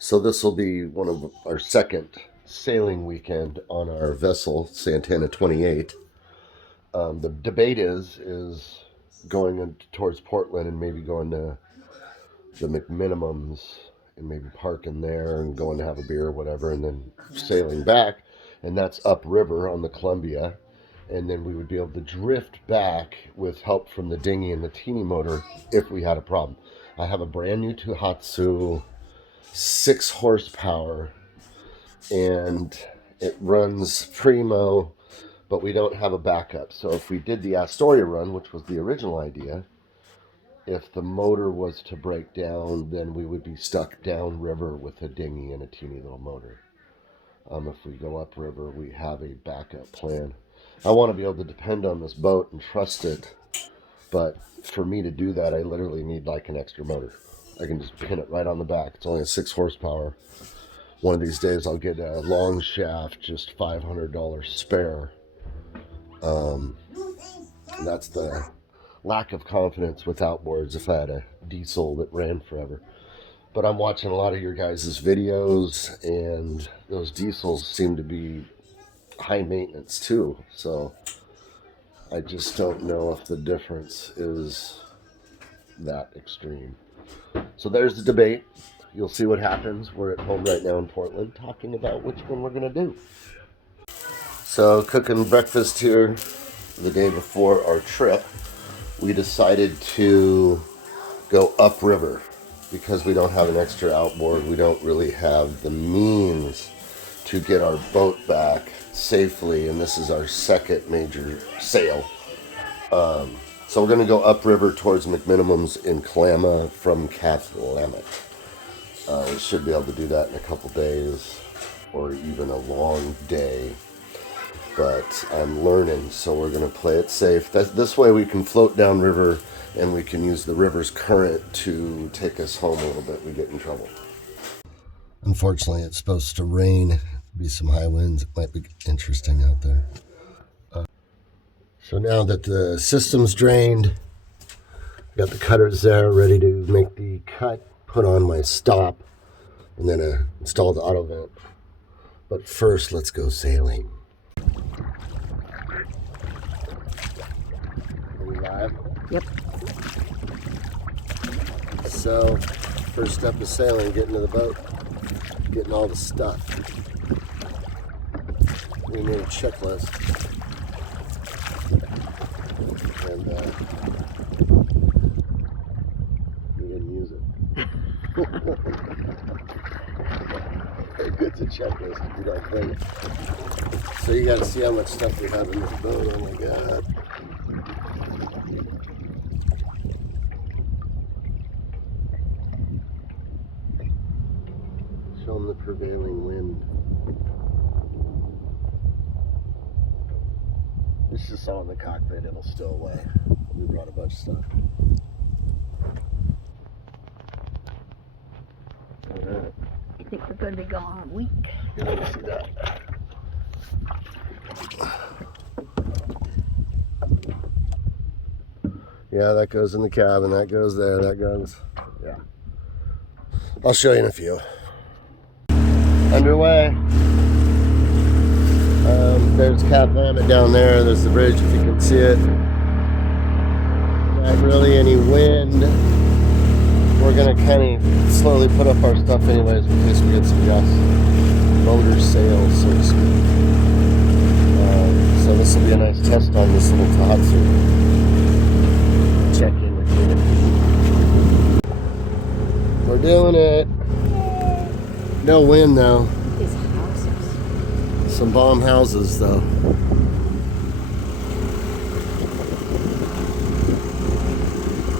So this will be one of our second sailing weekend on our vessel, Santana 28. The debate is going towards Portland and maybe going to the McMinimums and maybe parking there and going to have a beer or whatever, and then sailing back, and that's upriver on the Columbia, and then we would be able to drift back with help from the dinghy and the teeny motor if we had a problem. I have a brand new Tohatsu 6 horsepower, and it runs primo, but we don't have a backup. So if we did the Astoria run, which was the original idea, if the motor was to break down, then we would be stuck downriver with a dinghy and a teeny little motor. If we go upriver, we have a backup plan. I want to be able to depend on this boat and trust it, but for me to do that, I literally need like an extra motor. I can just pin it right on the back. It's only a 6 horsepower. One of these days I'll get a long shaft, just $500 spare. That's the lack of confidence with outboards if I had a diesel that ran forever. But I'm watching a lot of your guys' videos, and those diesels seem to be high maintenance too. So I just don't know if the difference is that extreme. So there's the debate. You'll see what happens. We're at home right now in Portland talking about which one we're going to do. So cooking breakfast here the day before our trip. We decided to go upriver because we don't have an extra outboard. We don't really have the means to get our boat back safely, and this is our second major sail. So we're going to go upriver towards McMinimums in Kalama from Kathlamet. We should be able to do that in a couple days or even a long day. But I'm learning, so we're going to play it safe. This way we can float downriver and we can use the river's current to take us home a little bit. We get in trouble. Unfortunately, it's supposed to rain, be some high winds. It might be interesting out there. So now that the system's drained, got the cutters there ready to make the cut, put on my stop, and then install the auto vent. But first, let's go sailing. Are we live? Yep. So, first step is sailing, getting to the boat, getting all the stuff. We made a checklist. And we didn't use it. It's a checklist if you don't think. So you got to see how much stuff we have in this boat. Oh my God. Show them the prevailing wind. It's just all in the cockpit. It'll stow away. We brought a bunch of stuff. All right. I think we're going to be gone a week. You don't see that. Yeah, that goes in the cabin. That goes there. That goes. Yeah. I'll show you in a few. Underway. There's Kathlamet down there. There's the bridge if you can see it. Not really any wind. We're going to kind of slowly put up our stuff anyways in case we get some gusts. Motor sail, so to speak. So this will be a nice test on this little Tohatsu. Check in with you. We're doing it. No wind though. These houses. Some bomb houses though.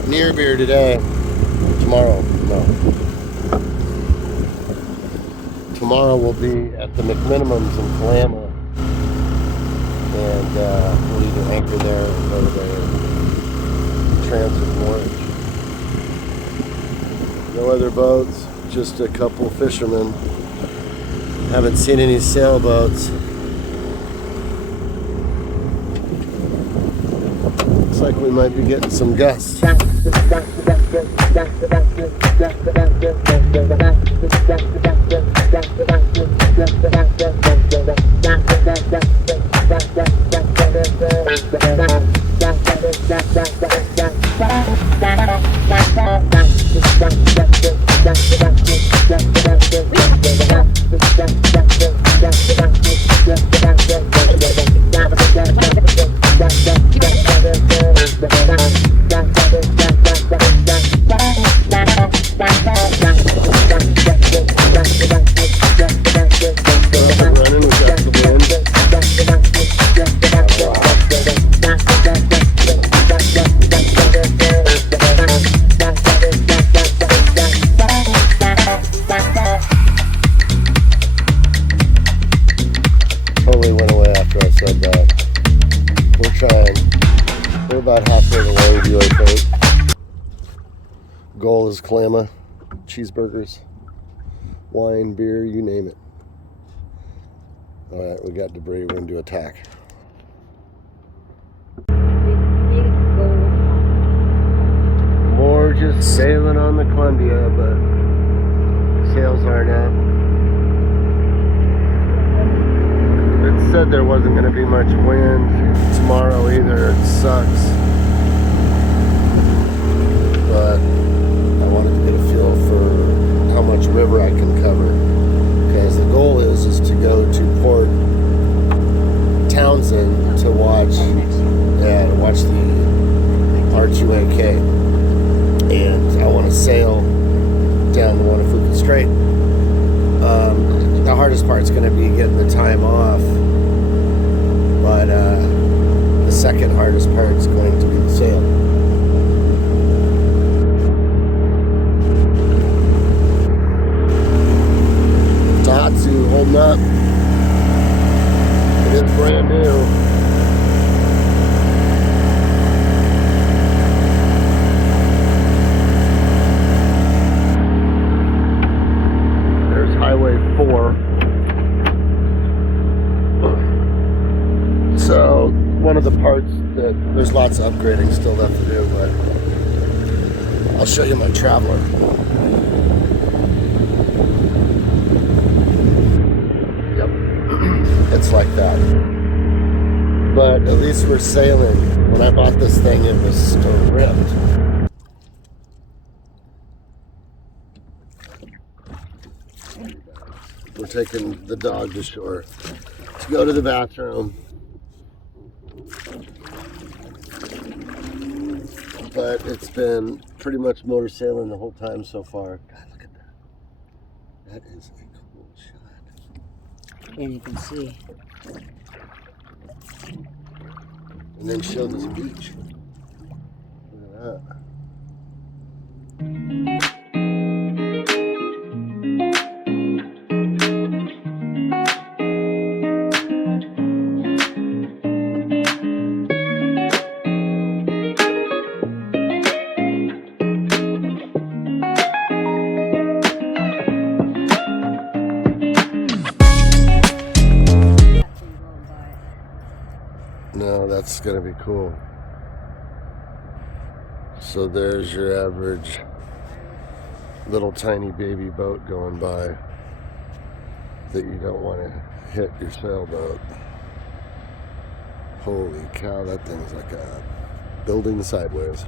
Near beer today. Tomorrow, no. Tomorrow we'll be at the McMinimums in Kalama, and we'll either anchor there or go to the transit mooring. No other boats, just a couple fishermen. Haven't seen any sailboats. Looks like we might be getting some gusts. Kalama, cheeseburgers, wine, beer, you name it. All right, we got debris. We're going to do attack. More just sailing on the Columbia, but sails aren't out. It said there wasn't going to be much wind tomorrow either. It sucks. But I wanted to get a feel for how much river I can cover. Because the goal is to go to Port Townsend to watch the R2AK. And I want to sail down the Wanafuka Strait. The hardest part's going to be getting the time off, but the second hardest part is going to be the sail. Tatsu holding up. It is brand new. Highway 4. So one of the parts that there's lots of upgrading still left to do, but I'll show you my Traveler. Yep, it's like that. But at least we're sailing. When I bought this thing, it was still ripped. We're taking the dog to shore to go to the bathroom. But it's been pretty much motor sailing the whole time so far. God, look at that. That is a cool shot. And you can see. And then show this beach. Look at that. No, that's gonna be cool. So there's your average little tiny baby boat going by that you don't want to hit your sailboat. Holy cow, that thing's like a building sideways.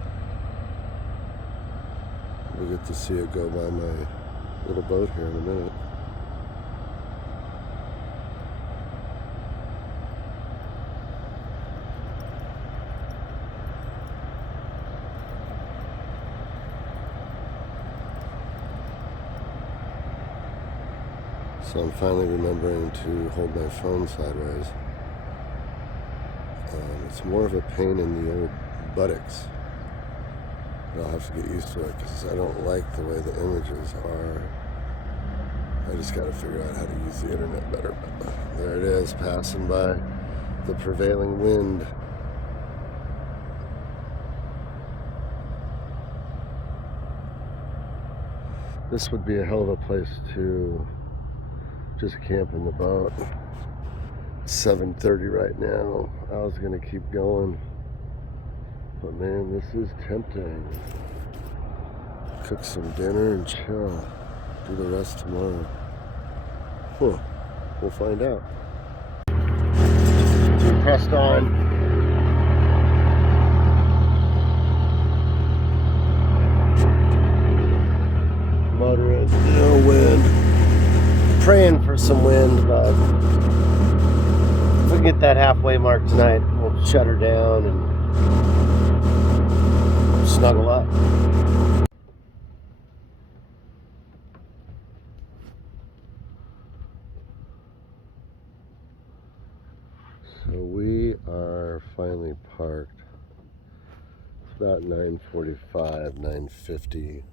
We'll get to see it go by my little boat here in a minute. So I'm finally remembering to hold my phone sideways. It's more of a pain in the old buttocks. But I'll have to get used to it because I don't like the way the images are. I just got to figure out how to use the internet better. But there it is, passing by the prevailing wind. This would be a hell of a place to just camp in the boat. It's 7:30 right now. I was gonna keep going, but man, this is tempting. Cook some dinner and chill. Do the rest tomorrow. Huh. We'll find out. We pressed on. Moderate, no wind. Praying for some wind, but if we can get that halfway mark tonight, we'll shut her down and snuggle up. So we are finally parked. It's about 9:45, 9:50.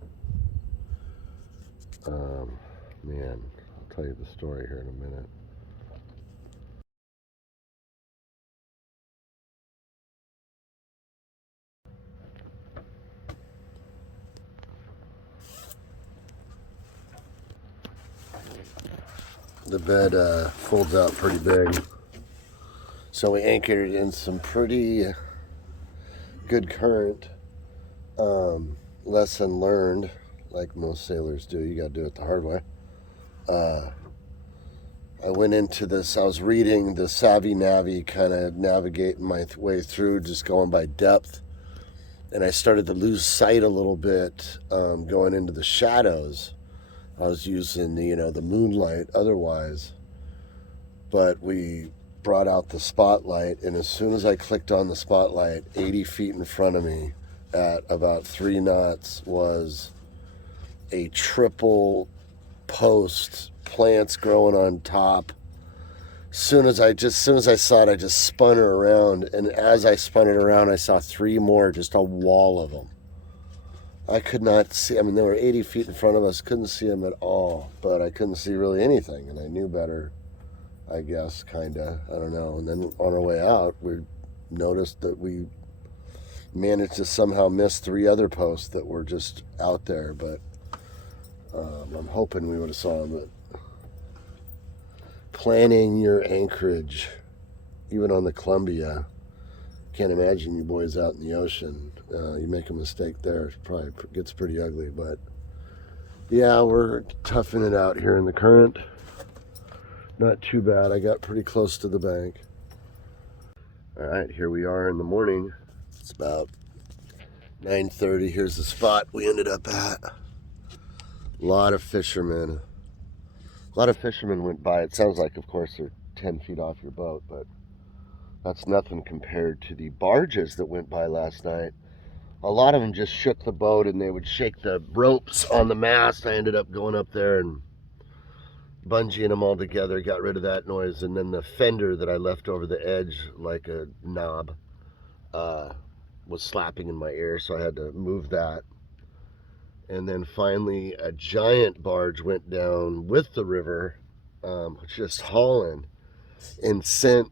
Man, I'll tell you the story here in a minute. The bed folds out pretty big. So we anchored in some pretty good current. Lesson learned, like most sailors do. You got to do it the hard way. I went into this. I was reading the Savvy Navy, kind of navigating my way through, just going by depth, and I started to lose sight a little bit, going into the shadows. I was using the moonlight otherwise, but we brought out the spotlight, and as soon as I clicked on the spotlight, 80 feet in front of me, at about 3 knots, was a triple post, plants growing on top. Soon as I saw it, I just spun her around, and as I spun it around, I saw 3 more, just a wall of them. I could not see. I mean, they were 80 feet in front of us. Couldn't see them at all, but I couldn't see really anything, and I knew better, I guess, kinda. I don't know. And then on our way out, we noticed that we managed to somehow miss 3 other posts that were just out there, but I'm hoping we would have saw them. But planning your anchorage, even on the Columbia, can't imagine you boys out in the ocean. You make a mistake there, it probably gets pretty ugly. But yeah, we're toughing it out here in the current. Not too bad. I got pretty close to the bank. All right, here we are in the morning. It's about 9:30. Here's the spot we ended up at. A lot of fishermen. A lot of fishermen went by. It sounds like, of course, they're 10 feet off your boat, but that's nothing compared to the barges that went by last night. A lot of them just shook the boat, and they would shake the ropes on the mast. I ended up going up there and bungeeing them all together, got rid of that noise, and then the fender that I left over the edge like a knob was slapping in my ear, so I had to move that. And then finally a giant barge went down with the river, just hauling, and sent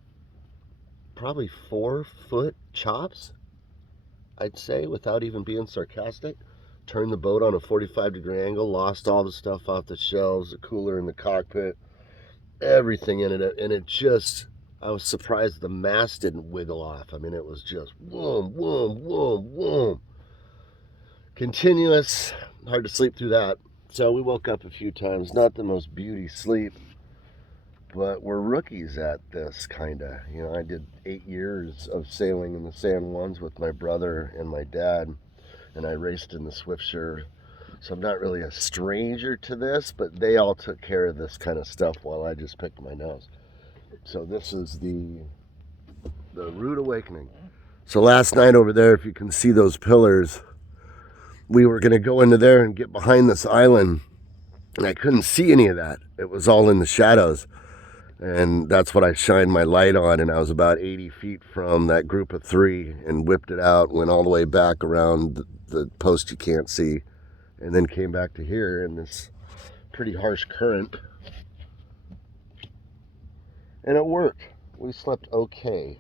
probably 4-foot chops, I'd say, without even being sarcastic. Turned the boat on a 45-degree angle, lost all the stuff off the shelves, the cooler in the cockpit, everything in it. And it just, I was surprised the mast didn't wiggle off. I mean, it was just whoom, whoom, whoom, whoom. Continuous, hard to sleep through that. So we woke up a few times, not the most beauty sleep, but we're rookies at this, kind of. I did 8 years of sailing in the San Juans with my brother and my dad, and I raced in the Swiftsure. So I'm not really a stranger to this, but they all took care of this kind of stuff while I just picked my nose. So this is the rude awakening. So last night over there, if you can see those pillars, we were going to go into there and get behind this island, and I couldn't see any of that. It was all in the shadows, and that's what I shined my light on, and I was about 80 feet from that group of 3 and whipped it out, went all the way back around the post you can't see, and then came back to here in this pretty harsh current, and it worked. We slept okay.